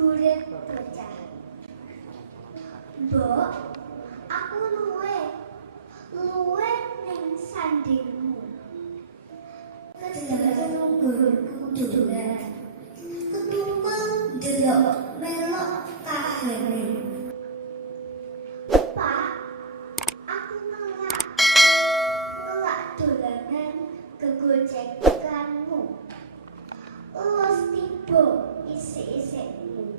Gurit bocah. Mbok, aku luwe ning sandingmu. Kedalam gurku dolan, ketumpel delok melok kahene. Pak, aku ngelak dolanan kegojekanmu. Los tiba isik-isikmu.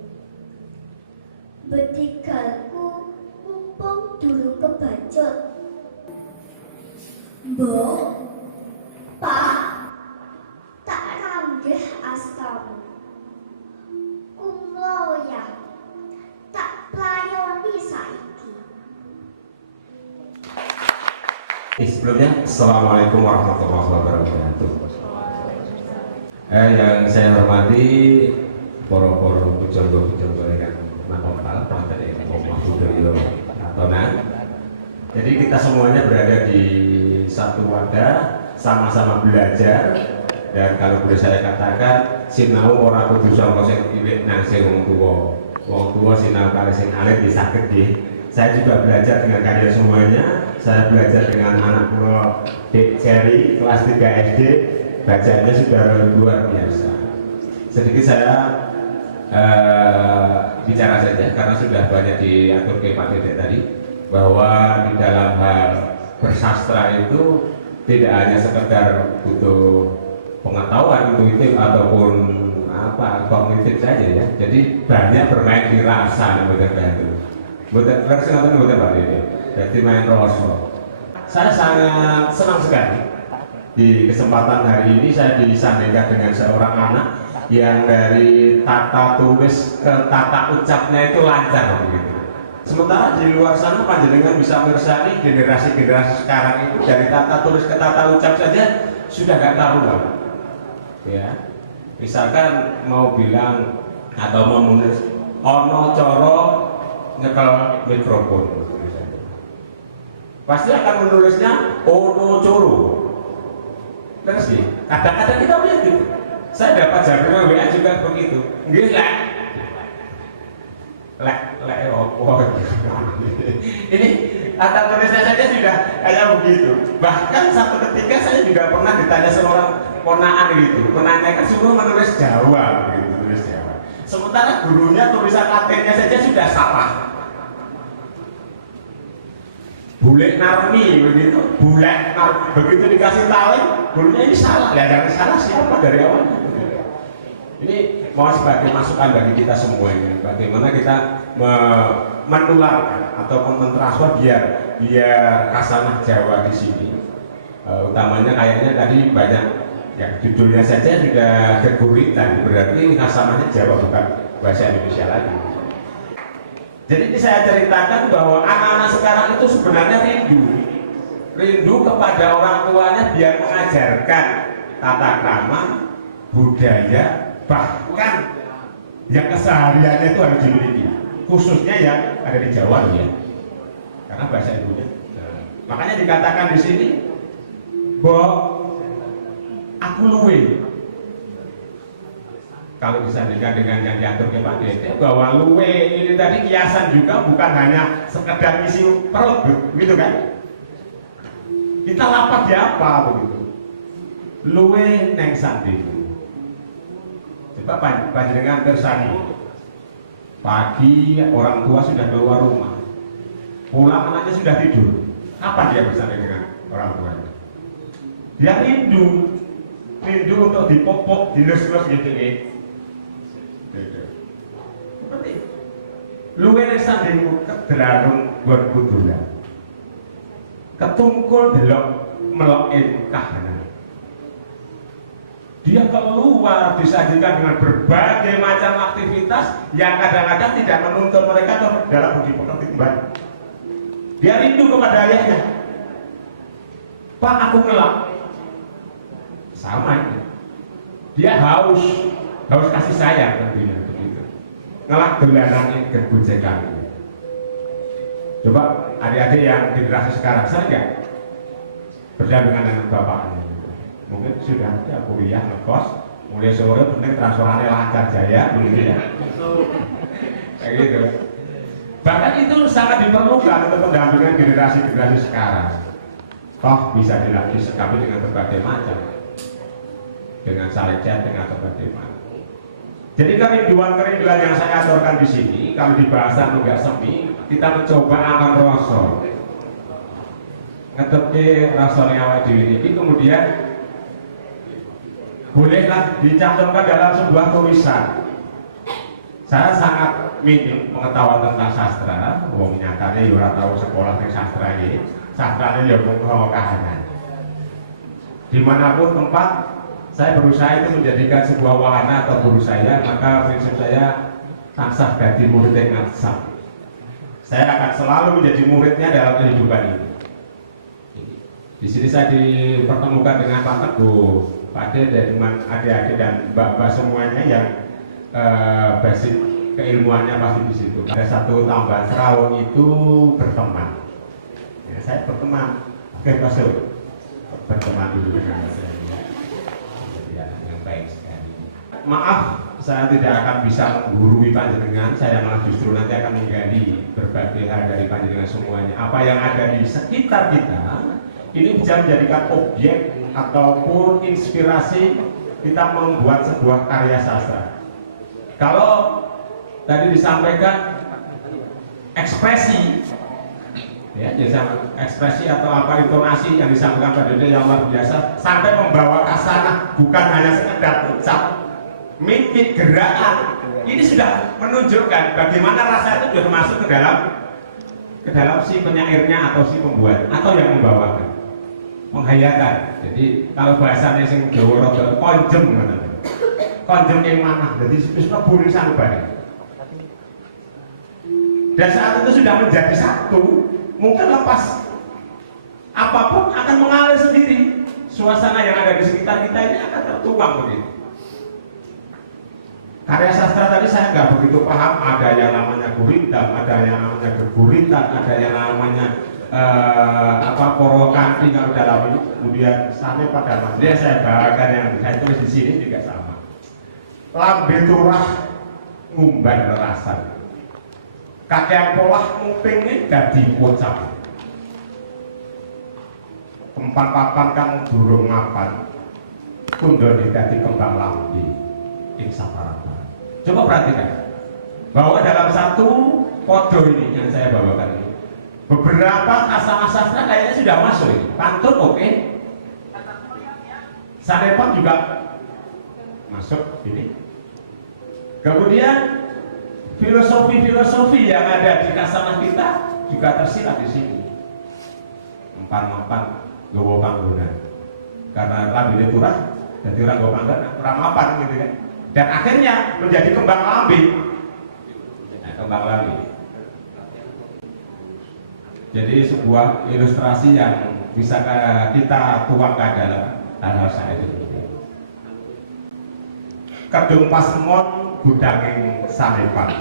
Betigalku mumpung durung kebacut. Mbok, Pak, tak ranggeh astamu. Kumlo ya, tak playoni saiki. Sebelumnya, Assalamualaikum warahmatullahi wabarakatuh. Yang saya hormati poro-poro pujangga-pujangga yang nakopal, Praten Omah Budoyo Atonan. Jadi kita semuanya berada di satu wadah, sama-sama belajar. Dan kalau boleh saya katakan, sinau ora kudu sangka sing cilik nang sing wong tuwa. Wong tuwa sinau kali sing alit di saged nggih. Saya juga belajar dengan kalian semuanya. Saya belajar dengan anak kula Dik Cherry kelas 3 SD. Bacanya sudah luar biasa. Sedikit saya bicara saja karena sudah banyak diatur ke Pak Dedek tadi bahwa di dalam hal bersastra itu tidak hanya sekedar butuh pengetahuan intuitif ataupun apa kognitif saja ya. Jadi banyak bermain di rasa betul itu. Betul versi nonton betul Pak Dedek. Jadi main rasa. Saya sangat senang sekali di kesempatan hari ini saya disandingkan dengan seorang anak yang dari tata tulis ke tata ucapnya itu lancar begitu. Sementara di luar sana panjenengan bisa meresani generasi-generasi sekarang itu dari tata tulis ke tata ucap saja sudah gak karuan. Ya, misalkan mau bilang atau mau menulis ono coro nyekel mikrofon, pasti akan menulisnya ono coro. Terus sih, kadang-kadang kita lihat gitu. Saya dapat jawaban WA juga begitu. Nggih, lek opo. Ini kata tulisnya saja sudah kayak begitu. Bahkan satu ketika saya juga pernah ditanya seorang ponaan gitu, menanyakan suruh menulis Jawa, begitu, tulis Jawa. Sementara gurunya tulisan Latinnya saja sudah salah. Bulek narmi begitu, bulek begitu dikasih tahu, gurunya ini salah. Ya dari salah siapa dari awal? Ini mau sebagai masukan bagi kita semua ini, bagaimana kita menularkan ataupun mentransfer biar kasanah Jawa di sini. Utamanya kayaknya tadi banyak ya judulnya saja sudah keguritan, berarti kasanahnya Jawa bukan bahasa Indonesia lagi. Jadi ini saya ceritakan bahwa anak-anak sekarang itu sebenarnya rindu kepada orang tuanya biar mengajarkan tata krama, budaya, bahkan yang kesehariannya itu harus dimiliki, khususnya yang ada di Jawa ya, karena bahasa ibunya. Makanya dikatakan di sini bahwa aku luwe. Kalau disandingkan dengan yang diatur ke Pak Dedek bahwa luwe ini tadi kiasan juga bukan hanya sekedar isi perut gitu kan. Kita lapar di apa begitu. Luwe neng sandingmu. Coba panjenengan tersani. Pagi orang tua sudah keluar rumah. Pulang anaknya sudah tidur. Apa dia bersanding dengan orang tuanya? Dia rindu untuk dipopok, dilus-lus gitu ya. Seperti luwe nek sandingmu kedrarung buat kudulan ketungkul delok melokin kahanan. Dia keluar disajikan dengan berbagai macam aktivitas yang kadang-kadang tidak menuntut mereka dalam budi pekerti kembali. Dia rindu kepada ayahnya. Pak, aku ngelak. Sama ini. Dia haus kasih sayang tentunya begitu. Ngelak dolanan kegojekan. Coba adik-adik yang generasi sekarang, saya enggak berdampingan dengan bapaknya. Mungkin sudah ada kuliah ngekos, Mulai sore penting transferannya lancar jaya begitu ya. Kayak gitu. Bahkan itu sangat diperlukan untuk pendampingan generasi-generasi sekarang. Toh bisa dilapisi kami dengan berbagai macam, dengan saling chatting atau bagaimana. Jadi kerinduan-kerinduan yang saya aturkan di sini, kalau di bahasa Nunggak Semi, kita mencoba aman rasa, ngetepke rasanya awak dhewe ini, kemudian bolehlah dicantumkan dalam sebuah tulisan. Saya sangat minim pengetahuan tentang sastra, wong nyatane ya ora tahu sekolah teng sastra iki. Sastrane ya mung kahanan. Dimanapun tempat saya berusaha itu menjadikan sebuah wahana atau guru saya, maka prinsip saya tansah dadi murid yang ngasah. Saya akan selalu menjadi muridnya dalam kehidupan ini. Di sini saya dipertemukan dengan Pak Teguh, Pak Ade, dan adik-adik dan mbak-mbak semuanya yang basic keilmuannya pasti di situ. Ada satu tambahan Serawung itu berteman. Ya, saya berteman, oke masuk berteman dulu dengan saya. Jadi yang baik sekali. Maaf, saya tidak akan bisa menggurui panjenengan. Saya malah justru nanti akan menggali berbagai hal dari panjenengan semuanya. Apa yang ada di sekitar kita ini bisa menjadikan objek ataupun inspirasi kita membuat sebuah karya sastra. Kalau tadi disampaikan ekspresi, ya, jadi ekspresi atau apa intonasi yang disampaikan Pak Dede yang luar biasa, sampai membawa kasanah, bukan hanya sekedar ucap, mimik, gerakan, ini sudah menunjukkan bagaimana rasa itu sudah masuk ke dalam si penyairnya atau si pembuat atau yang membawakan, menghayatkan. Jadi kalau bahasanya sing Jawa rada konjem, konjem yang mana, jadi sebenarnya burisan banget. Dan saat itu sudah menjadi satu, mungkin lepas apapun akan mengalir sendiri. Suasana yang ada di sekitar kita ini akan tertuang begitu. Karya sastra tadi saya nggak begitu paham. Ada yang namanya gurindam, ada yang namanya geguritan, ada yang namanya porokanti kalau dalam ini. Kemudian sampai pada masalah saya bawakan yang saya tulis di sini juga sama. Lambe turah ngumban lerasan, kakek polah ngupingnya dadi pocap, kempan papan kang durung mapan, kundone dadi kembang lambe ing saparapan. Coba perhatikan bahwa dalam satu podo ini yang saya bawakan ini, beberapa kata sastra kayaknya sudah masuk ini. Pantun oke, sarepan juga masuk ini. Kemudian filosofi yang ada di kasanah kita juga tersirat di sini. Empan-empan gowo panggonan. Karena lambene turah, jadi orang gowo panggonan, kurang mapan gitu kan. Dan akhirnya menjadi kembang lambe. Nah, kembang lambe. Jadi sebuah ilustrasi yang bisa kita tuangkan dalam hal-hal saya itu. Kedung pasemon gudanging sanepan,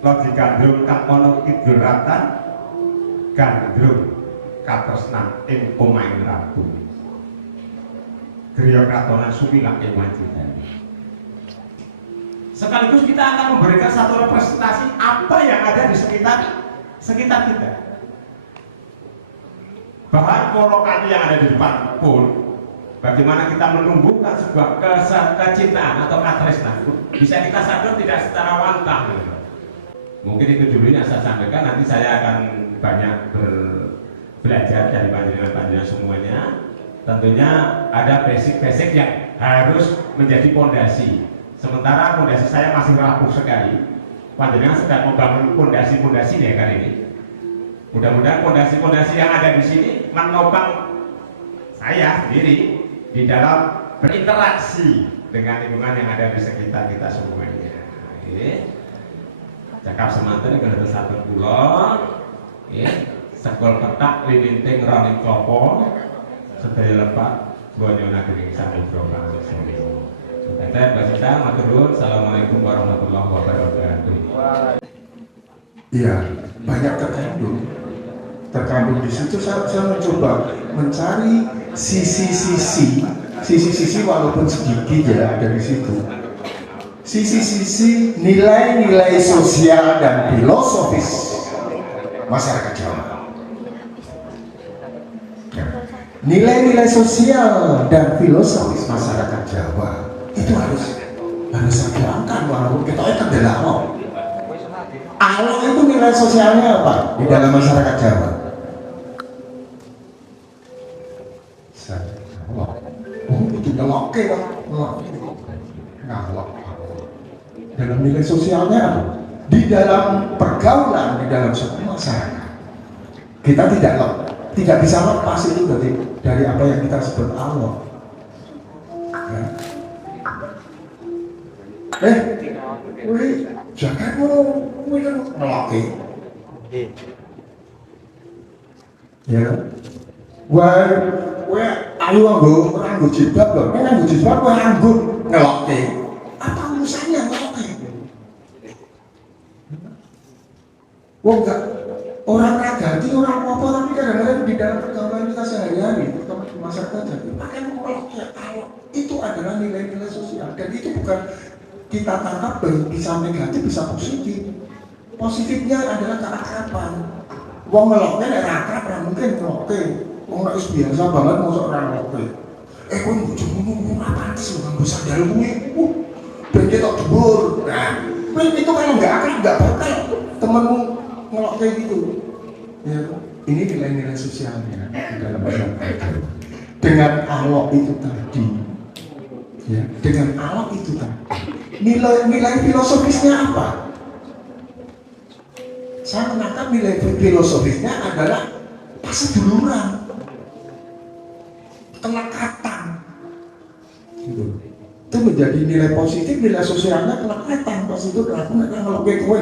lagi gandrung kang ana idulatan, gandrung katresnan ing omahing ratu, griya katonan sumilah ing wajidan. Sekaligus kita akan memberikan satu representasi apa yang ada di sekitar kita. Bahan porokanti yang ada di depan pun, bagaimana kita menumbuhkan sebuah kecintaan atau katresnan bisa kita sadar tidak secara wantah. Mungkin itu dulu yang saya sampaikan. Nanti saya akan banyak belajar dari panjenengan semuanya. Tentunya ada basic-basic yang harus menjadi fondasi. Sementara fondasi saya masih rapuh sekali. Panjenengan sedang membangun fondasi-fondasi ya kali ini. Mudah-mudahan fondasi-fondasi yang ada di sini menopang saya sendiri di dalam berinteraksi dengan lingkungan yang ada di sekitar kita semuanya. Cakap semanten kalau satu pulau, sekol petak lilinting roning klopo, sedaya lepak gonyo nagering samudra kang Teteh Basita maturun. Assalamualaikum warahmatullahi wabarakatuh. Iya, banyak terkandung di situ. Saya mencoba mencari sisi-sisi sisi-sisi walaupun sedikit ya ada di situ. Sisi-sisi nilai-nilai sosial dan filosofis masyarakat Jawa. Nilai-nilai sosial dan filosofis masyarakat Jawa itu harus diangkat walaupun kita itu adalah alok itu nilai sosialnya apa di dalam masyarakat Jawa? Itu ngelok dalam nilai sosialnya apa? Di dalam pergaulan, di dalam suatu masyarakat kita tidak bisa lepas itu dari apa yang kita sebut Allah ya. Jangan ngelaki ya ayo nganggo jilbab lho, nganggo jilbab nganggo ngelaki apa urusannya ngelaki? Wong enggak orang ganti orang apa tapi kadang-kadang di dalam pergaulan kita sehari-hari terutama di masyarakat jadi pakai ngelaki itu adalah nilai-nilai sosial dan itu bukan kita tangkap bisa negatif bisa positif. Positifnya adalah keakraban. Wong ngeloknya nek akrab ora mungkin ngelokke. Wong nek wis biasa banget mosok ora ngelokke. Kowe bojomu apa sih nganggo sandal kuwi? Ben ketok dhuwur. Nah, kowe itu kalau enggak akrab enggak bakal temenmu ngelokke gitu. Ya, ini nilai-nilai sosialnya di dalam masyarakat. Dengan alok itu tadi. Ya, dengan alok itu tadi. Nilai filosofisnya apa? Saya menangkap nilai filosofisnya adalah paseduluran, kelekatan. Itu menjadi nilai positif, nilai sosialnya kelekatan. Pas itu aku kalau kowe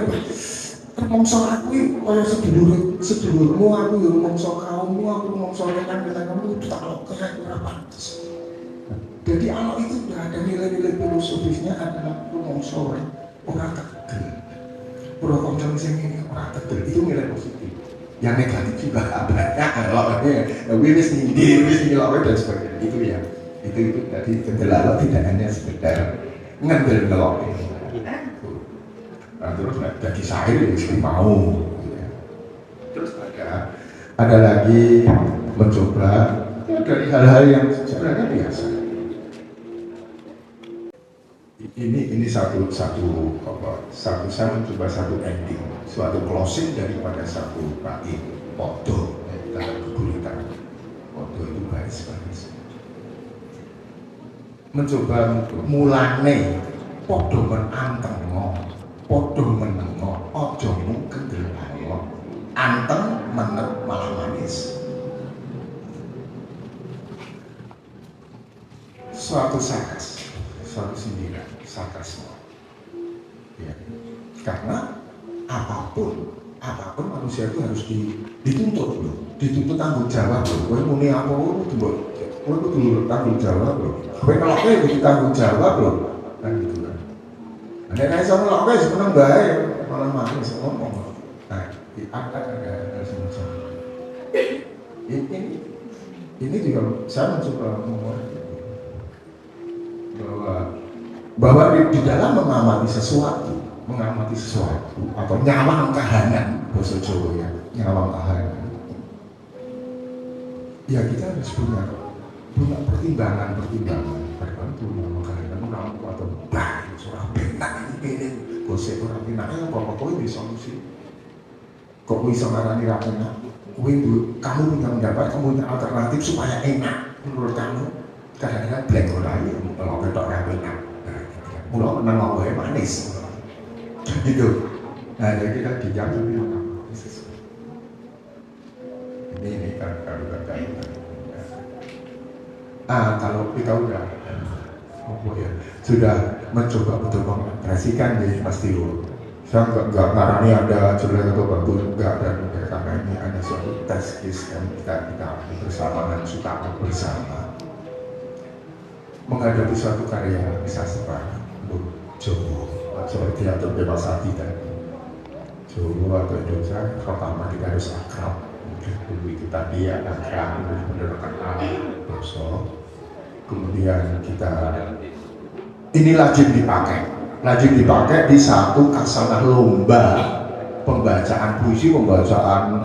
mongso aku kaya sedulurmu, aku yo mongso kaummu, aku mongso rekan-rekanmu itu tak kaya ora pantes. Jadi anak itu sudah ada nilai-nilai filosofisnya adalah mongso ora tegel. Ora kanca sing ngene ora tegel itu nilai positif. Yang negatif juga banyak kalau wis nyindir, wis nyelok dan sebagainya. Itu ya. Itu tadi kendala tidak hanya sekedar ngendel ngelok. Nah, terus jadi syair ya mesti mau. Terus ada lagi mencoba dari hal-hal yang sebenarnya biasa. Ini satu saya mencoba satu ending, suatu closing daripada satu bait podo dalam keguritan. Podo itu baris-baris. Mencoba mulane podo menanteng podo menengo, ojo mungkin delano, anteng menek malah manis. Suatu sarkas, suatu sindiran. Sarkasme, ya. Karena apapun manusia itu harus dituntut loh, dituntut tanggung jawab loh. Kowe muni apa kowe kudu tanggung jawab loh. Kowe kalau kowe kudu tanggung jawab loh, kan gitu kan. Nek iso ngelok kowe seneng bae, malah manis ngomong. Nah, ada semacam ini juga saya mencoba ngomong bahwa di dalam mengamati sesuatu atau nyawang kahanan bahasa Jawa ya, nyawang kahanan ya kita harus punya pertimbangan kadang nyawang kahanan orang atau bah surah benak ini gosip orang benaknya apa kowe bisa solusi kok bisa ngarani ra enak kamu punya pendapat, kamu punya alternatif supaya enak menurut kamu kadang-kadang blank orang kalau ketok ra enak pulau menang wae manis gitu. Nah jadi kita dijam tapi ini kan kalau kita sudah mencoba untuk mengoperasikan jadi pasti saya nggak ngarani ada jelek atau bagus enggak dan karena ini ada suatu tes case yang kita bersama dan suka bersama menghadapi suatu karya bisa seperti Jawa seperti atau bebas hati tadi Jawa atau Indonesia pertama kita harus akrab dulu itu tadi ya akrab menerapkan alam bosok kemudian kita ini lazim dipakai di satu kasanah lomba pembacaan puisi, pembacaan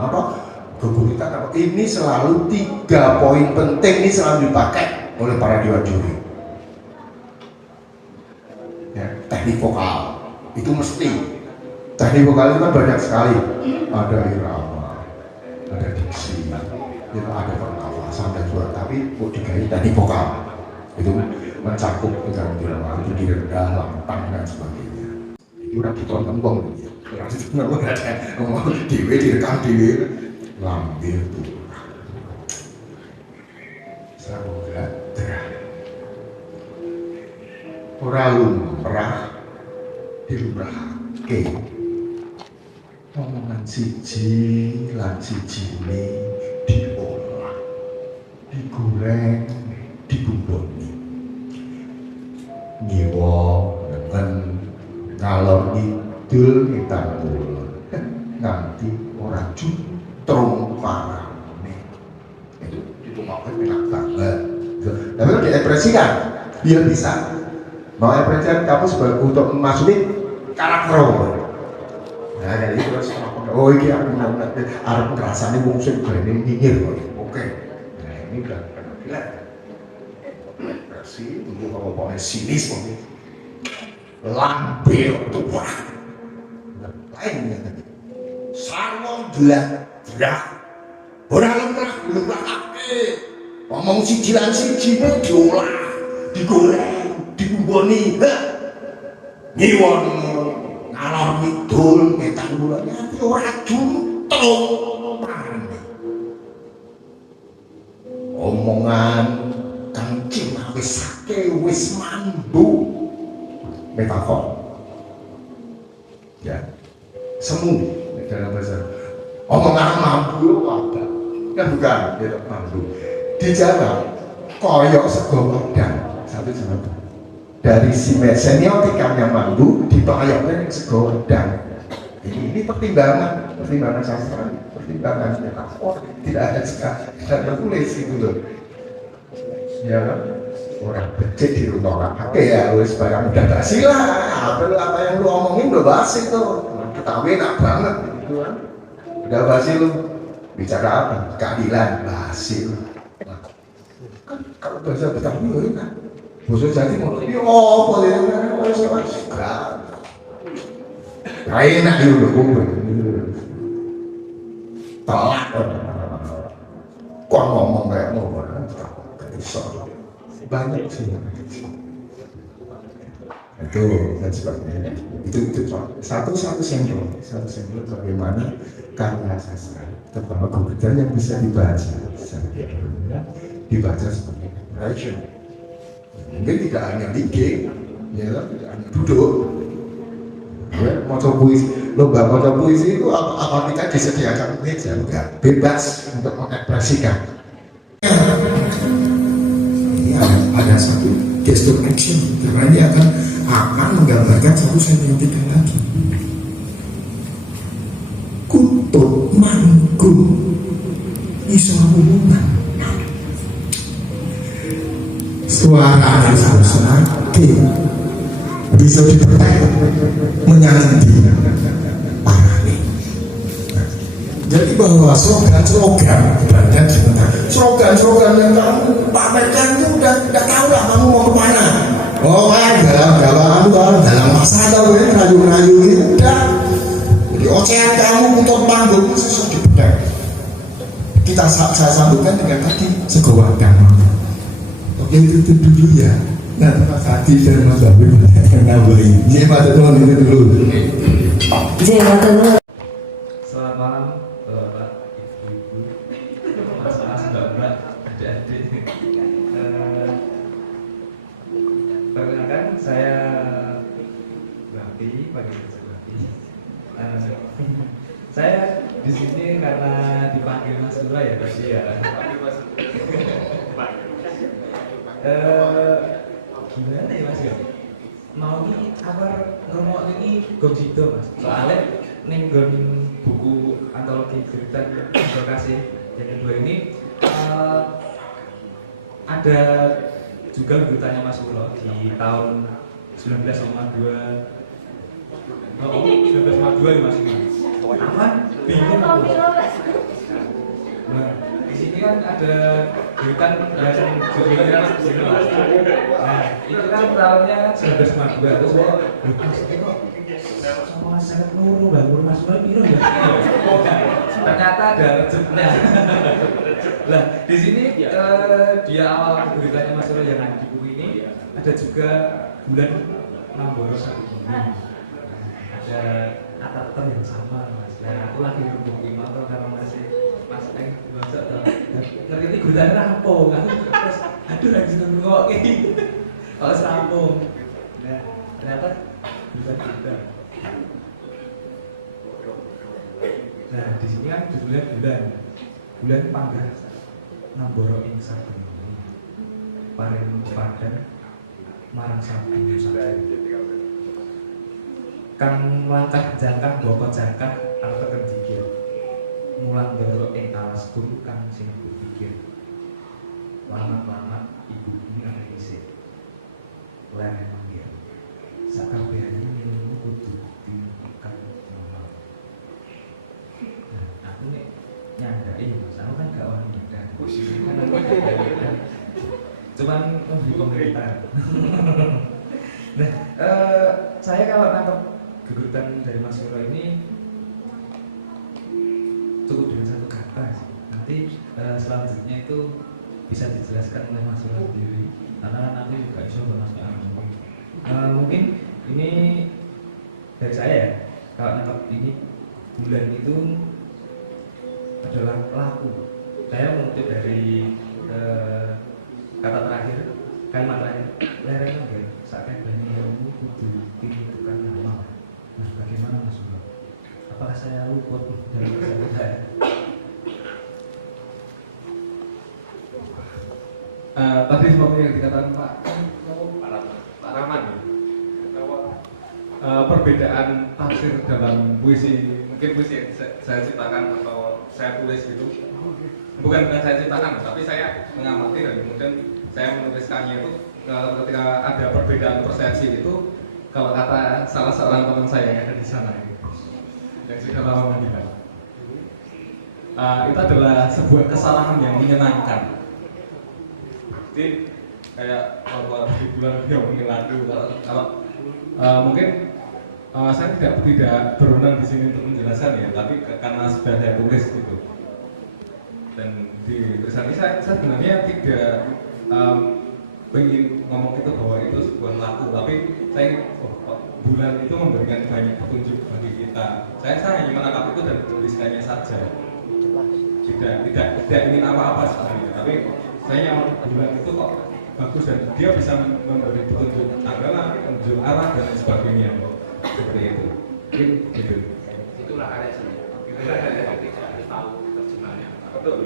keguritan apa. Ini selalu 3 poin penting ini selalu dipakai oleh para dewan juri. Ya, teknik vokal itu mesti. Teknik vokal itu kan banyak sekali. Ada irama, ada diksi, itu ada pernafasan dan juga. Tapi juga teknik vokal itu mencakup dengan irama, itu di rendah, lantang dan sebagainya. Itu udah ditonton bang. Ngomong dewe direkam dewe lambir turah samudra ora lumrah dilumrahake omongan siji lan sijine diolah digoreng dibumboni nyewa dengan ngalor idul kita mulai nganti ora juntrung parane itu mau enak banget. Tapi kalau diekspresikan dia bisa mau ekspresikan kamu sebagai untuk memasuki karakter. Nah jadi terus oh ini aku harus ngerasanya wong sing berani nyinyir. Oke, nah ini udah bilang ekspresi itu kalau boleh sinis mungkin lampir tuh lainnya sarwong belah ora lumrahake ngomong siji lan sijine diolah digoreng dibumboni ngiwon ngalor ngidul ngetan bulan nganti ora juntrung parane omongan kang cimawesake wis mambu metafor ya semu dalam bahasa omongan mampu apa kan bukan dia mampu di Jawa koyok sego wedang satu contoh dari semiotikanya mampu dipayoknya sego wedang ini pertimbangan sastra pertimbangan metafor tidak ada sekali dan tertulis itu loh ya kan orang becek di rumah oke ya wis barang udah basi lah apa yang lu omongin udah basi tuh Betawi enak banget gitu kan. Udah basi lu bicara apa? Keadilan basi lu. Nah, kan kalau bahasa Betawi lu kan bahasa Jawa mau ini boleh enggak. Kayak enak lu kumpul. Telat. Kok ngomong kayak ngomong kan bisa. Banyak sih. Itu dan sebagainya itu satu sampel bagaimana karya sastra terutama gugatan yang bisa dibaca sebagai narration mungkin tidak hanya ligging ya tidak hanya duduk ya, mau lomba puisi itu apa kita disediakan meja enggak bebas untuk mengekspresikan ini ada satu gesture action karena ini akan menggambarkan satu semiotika lagi kutub manggung iso hubungan suara bisa dipercaya menyanyi parane. Jadi bahwa slogan ibaratnya slogan yang kamu pamerkan itu udah tahu lah kamu mau kemana. Oh kan dalam masalah rayu-rayu ini udah jadi ocehan kamu untuk panggung susah dipedang. Saya sambungkan dengan tadi sego wadang. Oke itu dulu ya. Nah Mas Hadi dan Mas Babi yang nambahin. Iya Pak Teton itu dulu. Selamat malam Bapak, Ibu, Mas, Mbak, adik-adik. Perkenalkan saya Babi, panggil saya Babi. Saya di sini karena dipanggil Mas Lura ya tadi ya. Gimana ya Mas ya? Mau ini apa ngomong ini gongsido Mas. Soalnya nenggon buku antologi cerita lokasi yang kedua ini ada juga gerutannya Mas Ulo di tahun 1952. Oh, 1952 ya Mas Ulo. Aman, bingung aku. Nah, di sini kan ada gerutan yang judulnya di sini Mas. Nah, itu kan tahunnya 1952 terus saya maksudnya kok sama sangat nuru bangun Mas Ulo piro ya? Ternyata ada receptnya. Lah, di sini dia awal beritanya Mas Ulo yang di buku ini ada juga bulan Namboro 1 bumi. Ada kata-kata yang sama Mas. Nah, aku lagi berbuku motor karena masih Mas baca atau ngerti ini gurutannya rampung. Terus aduh lagi nunggu kok ini. Kalau serampung. Nah, ternyata bukan kita. Nah, di sini kan judulnya bulan panggah Namboro ing saben paring padan marang saben kang langkah jangkah bapa jangkah arep kendikir mulang ndoro ing alasku kang sing berpikir lamat-lamat ibu bumi ana isih leren manggil sakabehane ilmu kudu dimakan normal. Nah, aku nek nyandai Mas, aku kan gak wani nyandai. Kan aku cuman di pemerintah. Nah, saya kalau nangkep gegutan dari Mas Ulo ini cukup dengan satu kata sih. Nanti selanjutnya itu bisa dijelaskan oleh Mas Ulo sendiri. Karena nanti juga iso Mas mungkin ini dari saya ya. Kalau nangkep ini bulan itu adalah laku. Saya mengutip dari kata terakhir, kalimat terakhir, lereng enggak, saat banyak ilmu kudu ditentukan nama. Nah, bagaimana Mas Ulo? Apakah saya luput dari kesalahan saya? Tadi seperti yang dikatakan Pak Rahman, perbedaan tafsir dalam puisi, mungkin puisi yang saya ciptakan atau saya tulis gitu, bukan saya ciptakan, tapi saya mengamati dan kemudian saya menuliskannya itu ketika ada perbedaan persepsi itu, kalau kata salah seorang teman saya yang ada di sana yang sudah lama meninggal, itu adalah sebuah kesalahan yang menyenangkan. Jadi kayak kalau di bulan yang mengiladu, kalau mungkin saya tidak berwenang di sini untuk menjelaskan ya, tapi karena sudah saya tulis gitu. Dan di tulisan ini saya sebenarnya tidak ingin ngomong itu bahwa itu sebuah laku, tapi saya bulan itu memberikan banyak petunjuk bagi kita. Saya hanya menangkap itu dan menuliskannya saja. Tidak ingin apa-apa sebenarnya, tapi saya yang bulan itu kok bagus dan dia bisa memberi petunjuk tanggalan, petunjuk arah dan lain sebagainya, seperti itu. Mungkin gitu. Itulah karya seni. Kita tidak tahu terjemahannya. Betul.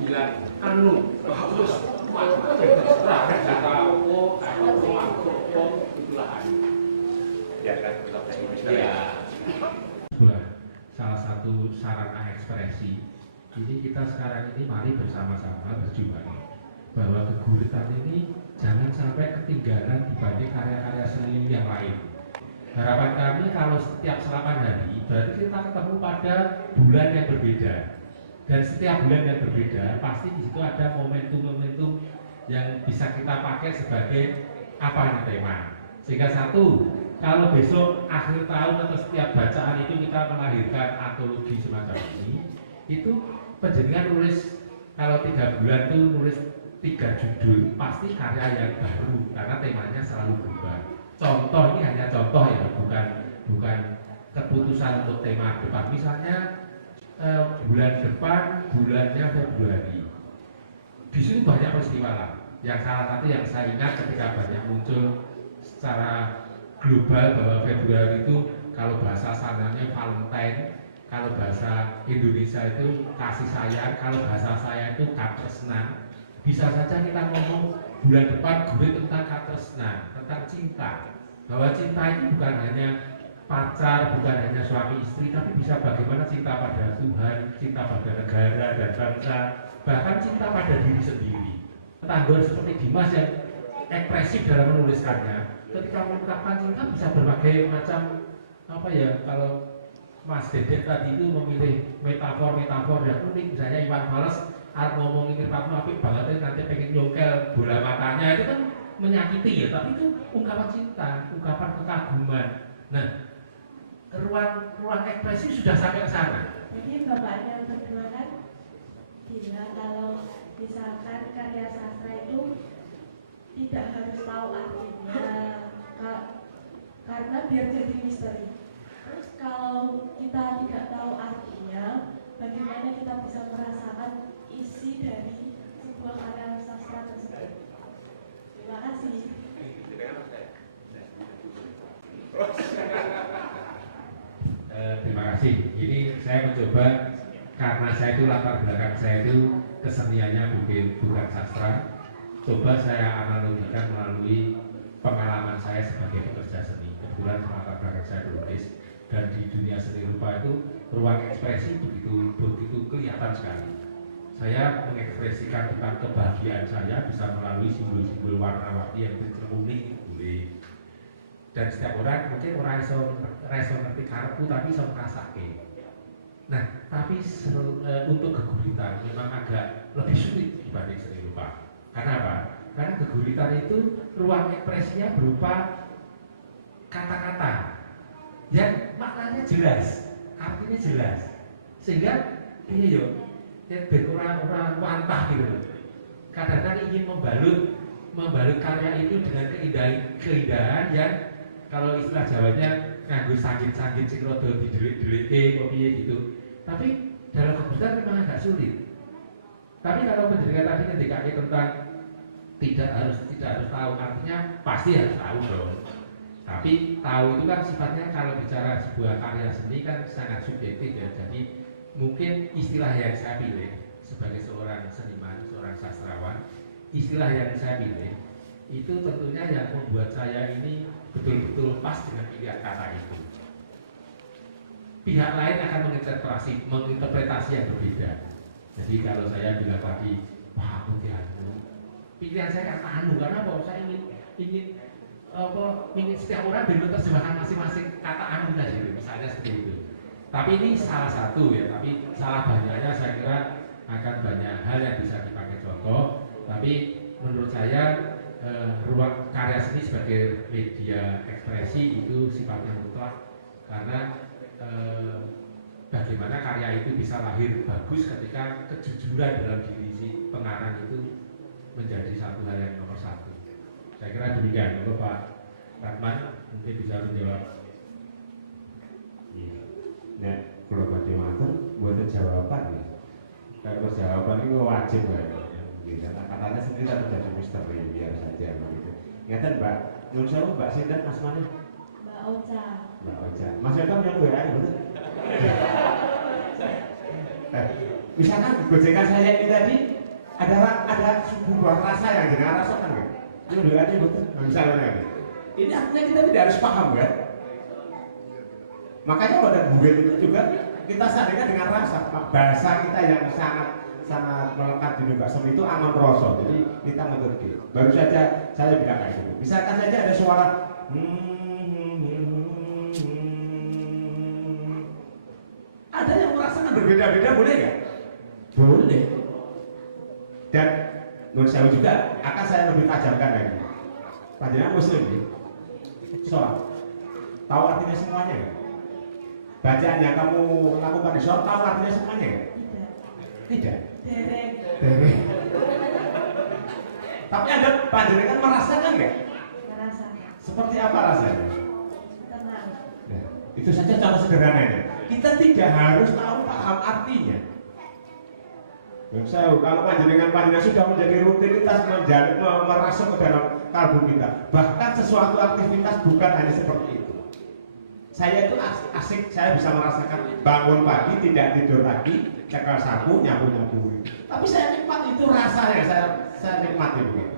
Bilang anu, bagus, itulah anu. Ya kan kita ya. Salah satu sarana ekspresi. Jadi kita sekarang ini mari bersama-sama berjuang bahwa keguritan ini jangan sampai ketinggalan dibanding karya-karya seni yang lain. Harapan kami kalau setiap 8 hari berarti kita ketemu pada bulan yang berbeda. Dan setiap bulan yang berbeda pasti di situ ada momentum-momentum yang bisa kita pakai sebagai apa tema. Sehingga satu, kalau besok akhir tahun atau setiap bacaan itu kita melahirkan antologi semacam ini, itu penjenengan nulis kalau 3 bulan itu nulis 3 judul, pasti karya yang baru karena temanya selalu berubah. Contoh ini hanya contoh ya, bukan keputusan untuk tema depan. Misalnya bulan depan bulannya Februari. Di situ banyak peristiwa lah. Yang salah satu yang saya ingat ketika banyak muncul secara global bahwa Februari itu kalau bahasa sananya Valentine, kalau bahasa Indonesia itu kasih sayang, kalau bahasa saya itu katresnan. Bisa saja kita ngomong bulan depan gue tentang katresnan, tentang cinta. Bahwa cinta itu bukan hanya pacar, bukan hanya suami istri, tapi bisa bagaimana cinta pada Tuhan, cinta pada negara dan bangsa, bahkan cinta pada diri sendiri. tangguhan seperti Dimas yang ekspresif dalam menuliskannya, ketika mengungkapkan cinta bisa berbagai macam apa ya, kalau Mas Dedek tadi itu memilih metafor-metafor yang unik, misalnya Iwan Fals ngomongin Irfan apik banget nanti pengen nyongkel bola matanya, itu kan menyakiti ya, tapi itu ungkapan cinta, ungkapan kekaguman. Nah, ruang ekspresi sudah sampai ke sana. Jadi bapaknya berdua kan bilang kalau misalkan karya sastra itu tidak harus tahu artinya, karena biar jadi misteri. Terus kalau kita tidak tahu artinya, bagaimana kita bisa merasakan isi dari sebuah karya sastra tersebut? Terima kasih. Terima kasih. Ini saya mencoba, karena saya itu latar belakang saya itu keseniannya bukan sastra. Coba saya analogikan melalui pengalaman saya sebagai pekerja seni. Kebetulan latar belakang saya pelukis, dan di dunia seni rupa itu ruang ekspresi begitu kelihatan sekali. Saya mengekspresikan tentang kebahagiaan saya bisa melalui simbol-simbol warna-warni yang bercermin boleh. Dan setiap orang mungkin orang iso ngerti karepku tapi iso ngrasake. Nah, tapi untuk keguritan memang agak lebih sulit dibanding seni rupa. Karena apa? Karena keguritan itu ruang ekspresinya berupa kata-kata yang maknanya jelas, artinya jelas, sehingga ini yo, orang-orang wantah gitu. Kadang-kadang ingin membalut karya itu dengan keindahan yang kalau istilah Jawanya nganggo sanggit-sanggit sing rada didelik-delike kok piye gitu. Tapi dalam keguritan memang agak sulit. Tapi kalau penjaringan tadi ketika tentang tidak harus tahu, artinya pasti harus tahu dong. Tapi tahu itu kan sifatnya kalau bicara sebuah karya seni kan sangat subjektif ya. Jadi mungkin istilah yang saya pilih sebagai seorang seniman, seorang sastrawan, istilah yang saya pilih itu tentunya yang membuat saya ini betul-betul pas dengan pilihan kata itu. Pihak lain akan menginterpretasi yang berbeda. Jadi kalau saya bilang tadi, wah anu, pilihan saya kan anu, karena apa? Saya ingin setiap orang menerjemahkan masing-masing kata anu tadi, misalnya seperti itu. Tapi ini salah satu ya, tapi salah banyaknya saya kira akan banyak hal yang bisa dipakai contoh. Tapi menurut saya ruang karya seni sebagai media ekspresi itu sifatnya mutlak, karena bagaimana karya itu bisa lahir bagus ketika kejujuran dalam diri si pengarang itu menjadi satu hal yang nomor satu. Saya kira demikian. Kalau Pak Ratman mungkin bisa menjawab. Iya. Nah, kalau badhe matur buat jawaban ya. Kalau jawaban itu wajib ya. Karena katanya sendiri tidak jadi misteri, biar saja begitu. Ngeten Mbak, nyuwun sewu Mbak Sinten Mas Mane? Mbak Ocha. Mbak Ocha. Mas Yotam yang WA betul? Misalkan gojekan saya ini tadi ada sebuah rasa yang dengan rasakan kan? Ini WA-nya betul? Misalnya kan? Ini artinya kita tidak harus paham kan? Makanya pada Google itu juga kita sadarkan dengan rasa. Bahasa kita yang sangat melekat di dunia seni itu angon rasa. Jadi kita mengerti. Baru saja saya bilang kayak gitu. Misalkan saja ada suara ada yang merasakan berbeda-beda, boleh nggak? Boleh. Dan menurut saya juga akan saya lebih tajamkan lagi. Panjenengan muslim ya? Sholat. Tahu artinya semuanya nggak? Bacaan yang kamu lakukan di sholat tahu artinya semuanya nggak? Tidak. Derek. Tapi Anda panjenengan merasakan nggak? Merasakan. Seperti apa rasanya? Tenang. Nah, itu saja cara sederhananya. Kita tidak harus tahu paham artinya. Kalau panjenengan sudah menjadi rutinitas merasuk ke dalam kalbu kita. Bahkan sesuatu aktivitas bukan hanya seperti itu. Saya itu asik, saya bisa merasakan bangun pagi, tidak tidur lagi, cekal sapu, nyapu. Tapi saya nikmat itu rasanya, saya nikmati begitu.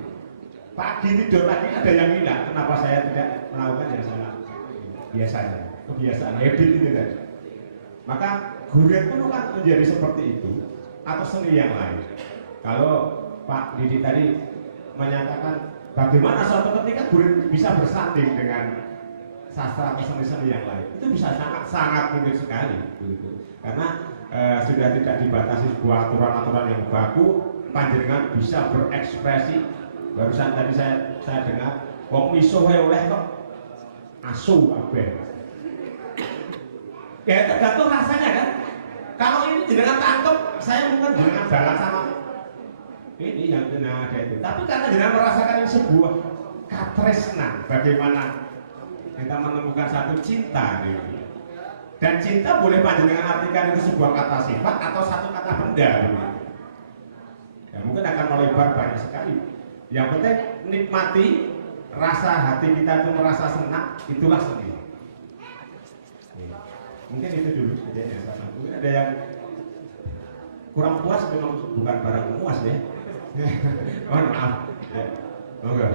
Pagi tidur lagi ada yang hilang, kenapa saya tidak melakukan yang saya lakukan? Biasanya, kebiasaan, habit itu tadi. Maka guret pun kan menjadi seperti itu, atau seni yang lain. Kalau Pak Didi tadi menyatakan bagaimana suatu ketika gurit bisa bersanding dengan sastra atau seni-seni yang lain. Itu bisa sangat mungkin sekali begitu. Karena sudah tidak dibatasi sebuah aturan-aturan yang baku, panjenengan bisa berekspresi. Barusan tadi saya dengar wong miso oleh kok asu kabeh. Ya tergantung rasanya kan. Kalau ini jenengan tangkep, saya mungkin jenengan balas sama ini yang ada itu. Tapi karena jenengan merasakan ini sebuah katresnan, bagaimana kita menemukan satu cinta ini. Dan cinta boleh panjenengan artikan itu sebuah kata sifat atau satu kata benda. Ya mungkin akan melebar banyak sekali. Yang penting nikmati rasa hati kita itu merasa senang, itulah seni. Mungkin itu dulu saja ya. Mungkin ada yang kurang puas, memang bukan barang puas ya. Mohon maaf. Ya. Oke.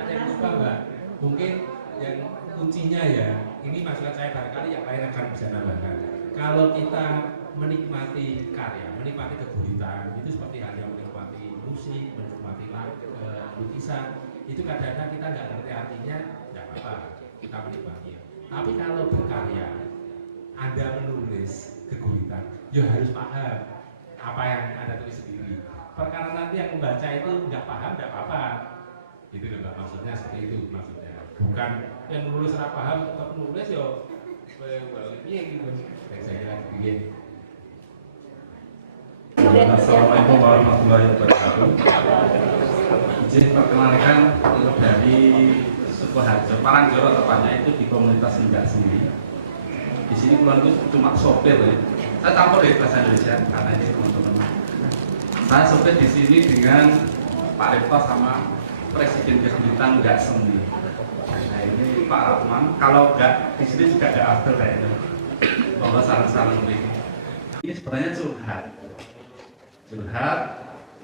Ada yang lupa Mbak, mungkin yang kuncinya ya, ini masalah saya barangkali yang lain akan bisa nambahkan. Kalau kita menikmati karya, menikmati keguritan, itu seperti halnya menikmati musik, menikmati lukisan, itu kadang-kadang kita nggak ngerti artinya, nggak apa-apa, kita menikmati. Tapi kalau berkarya, Anda menulis keguritan, ya harus paham apa yang Anda tulis sendiri. Perkara nanti yang membaca itu nggak paham, nggak apa-apa. Itu loh maksudnya seperti itu maksudnya. Bukan yang nulis nggak paham, tetap nulis ya, baliknya gitu. Saya kira begini. Assalamualaikum warahmatullahi wabarakatuh. Izin perkenalkan dari suku Harjo, Parangjoro tepatnya itu di komunitas Singgah sendiri. Di sini keluar itu cuma sopir ya. Saya campur ya bahasa Indonesia karena ini teman-teman. Saya sopir di sini dengan Pak Repto sama Presiden Keguritan nggak seni. Nah ini Pak Rahman. Kalau nggak di sini juga ada Abdul kayaknya. Bahwa saran-saran ini sebenarnya curhat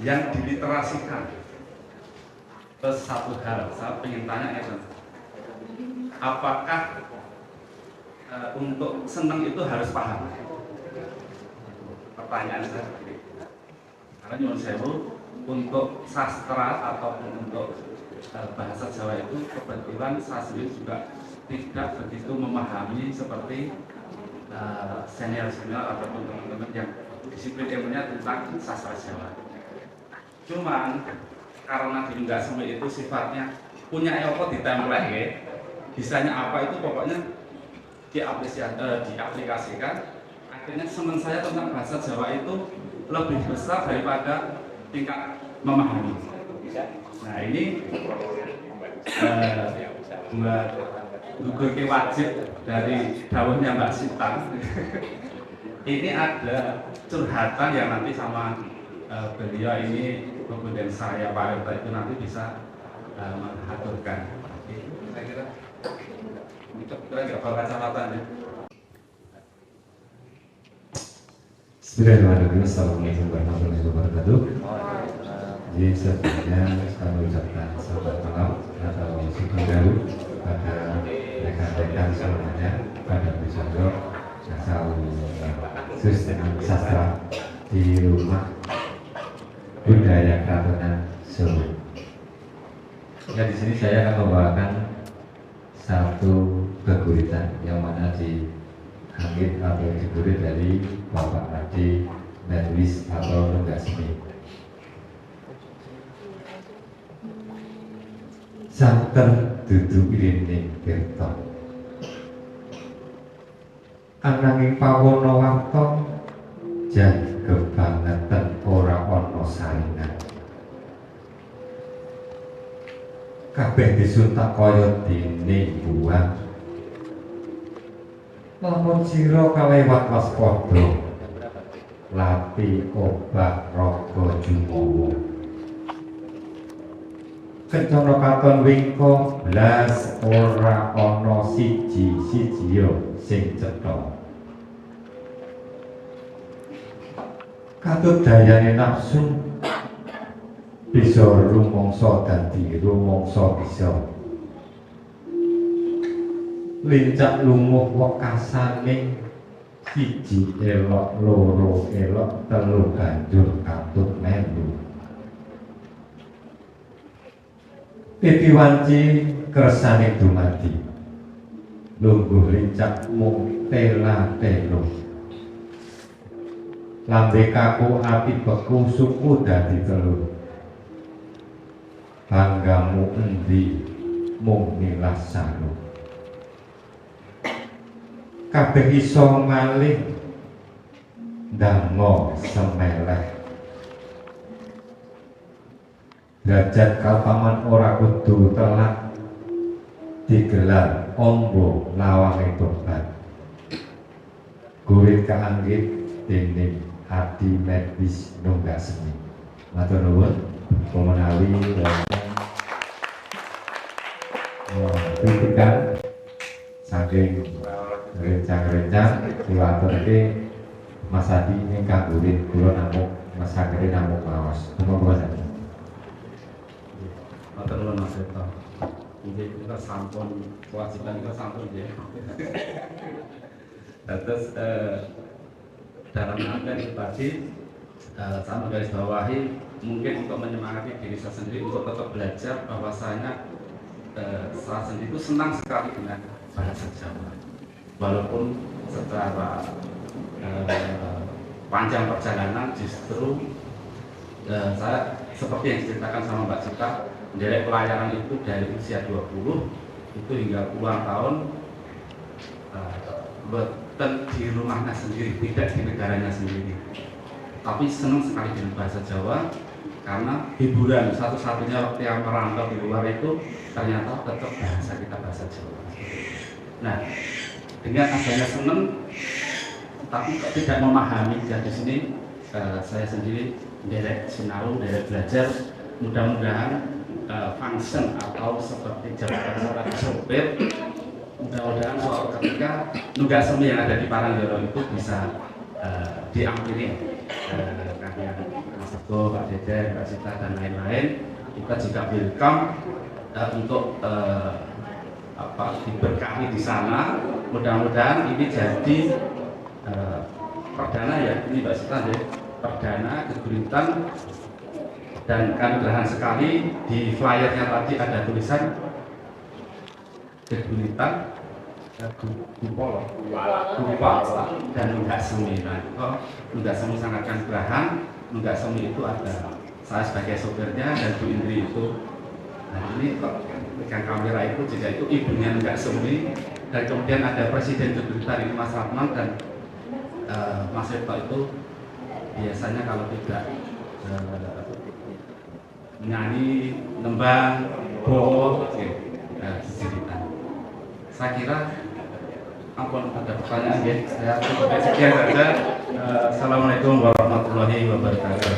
yang diliterasikan. Terus satu hal, saya ingin tanya itu, apakah untuk senang itu harus paham? Pertanyaan saya seperti itu. Karena nyuwun sewu, untuk sastra ataupun untuk bahasa Jawa itu kebetulan saya sendiri juga tidak begitu memahami seperti senior-senior ataupun teman-teman yang disiplin ilmunya tentang sastra Jawa. Cuman karena di Nggak Semi itu sifatnya punya apa ditempel ya, bisanya apa itu pokoknya diaplikasikan. Akhirnya semen saya tentang bahasa Jawa itu lebih besar daripada tingkat memahami. Nah ini buat Google wajib dari daunnya Mbak Sita. Ini ada curhatan yang nanti sama beliau ini kemudian saya Pak Repto itu nanti bisa mengaturkan. Saya kira nggak bakal kacamata ya. Bismillahirrahmanirrahim. Assalamualaikum warahmatullahi wabarakatuh. Jadi sebelumnya kami ucapkan selamat malam atau sugeng dalu pada rekan-rekan semuanya, pada Bisandro asal sastra di rumah budaya Kratonan Solo. Ya di sini saya akan membawakan satu keguritan yang mana diambil atau digurit dari Bapak Adi Medwis atau Nggak Semi. Santen dudu irining tirta, ananging pawana warta jan kebangetan ora ana saringan. Kabeh disuntak kaya dene buang, lamun sira kalewat waspada, lapi obah raga jumawa. Kencana katon wingko blas ora ana siji-sijiya sing cetha. Katut dayane nafsu bisa rumangsa dadi rumangsa bisa. Lincak lumuh wekasane siji elok, loro elok, telu banjur katut melu. Pitiwanci kersane dumadi lungguh lincak mung tela telo lambe kaku ati beku suku dadi telu banggamu endi mung nilas salu kabeh iso malih ndango semeleh derajat kapaman ora kudu telak digelar ombo lawange tobat gurit kaanggit dening hati medis nunggak seni matur nuwun menawi kritikan saking rencang-rencang kula aturke Mas Adi ingkang gurit kula namung Mas Hakiri namung maos monggo Mas Adi. Matur nuwun Mas Seto. Inggih kita sampun kewajiban kita sampun nggih. Terus dalam rangka itu tadi saya menggarisbawahi mungkin untuk menyemangati diri saya sendiri untuk tetap belajar bahwasanya saya sendiri itu senang sekali dengan bahasa Jawa walaupun secara panjang perjalanan justru saya seperti yang diceritakan sama Mbak Cita dari pelayaran itu dari usia 20 itu hingga puluhan tahun bukan di rumahnya sendiri, tidak di negaranya sendiri, tapi senang sekali dengan bahasa Jawa karena hiburan satu-satunya waktu yang merantau di luar itu ternyata tetap bahasa kita bahasa Jawa. Nah, dengan adanya senang tapi tidak memahami di sini saya sendiri derek sinau, derek belajar, mudah-mudahan function atau seperti jabatan sebagai sopir, mudah-mudahan suatu ketika nugas semi yang ada di Paranggoro itu bisa diampiri karya Mas Teguh, Pak Dede, Mbak Sita dan lain-lain. Kita juga welcome untuk diberkahi di sana. Mudah-mudahan ini jadi perdana ya, ini Mbak Sita ya, perdana keguritan. Dan kami berharap sekali di flyernya tadi ada tulisan keguritan Gupala dan Nunggak Semi. Nah, Nunggak Semi sangat kami berharap. Nunggak Semi itu ada saya sebagai sopirnya dan Bu Indri itu. Nah ini kok pegang kamera itu juga itu ibunya Nunggak Semi. Dan kemudian ada Presiden keguritan ini Mas Ratman dan Mas Seto itu biasanya kalau tidak nyanyi, nembang, bohong, cerita. Saya kira, ampun ada pertanyaan ya. Saya cukup sekian saja. Assalamualaikum warahmatullahi wabarakatuh.